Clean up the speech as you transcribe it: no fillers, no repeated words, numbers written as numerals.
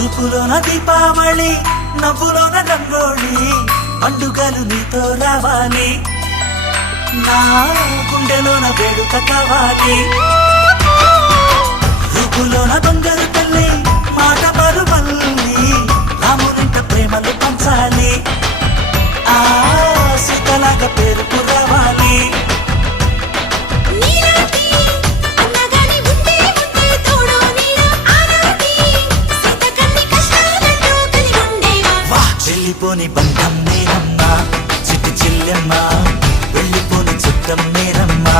చూపులోన దీపావళి నవ్వులోన రంగోళి పండుగలు నీతో రావాలి నా గుండెలోన వేడుక కావాలి రూపులోన బంగారు తల్లి మాట పరువల్లి రామునింట ప్రేమలు పంచాలి ఆ సీతలాగా పేరుకు రావాలి వెళ్ళిపోని బంధం నేనమ్మా చిట్టి చెల్లెమ్మా వెళ్ళిపోని చిత్తం నేనమ్మా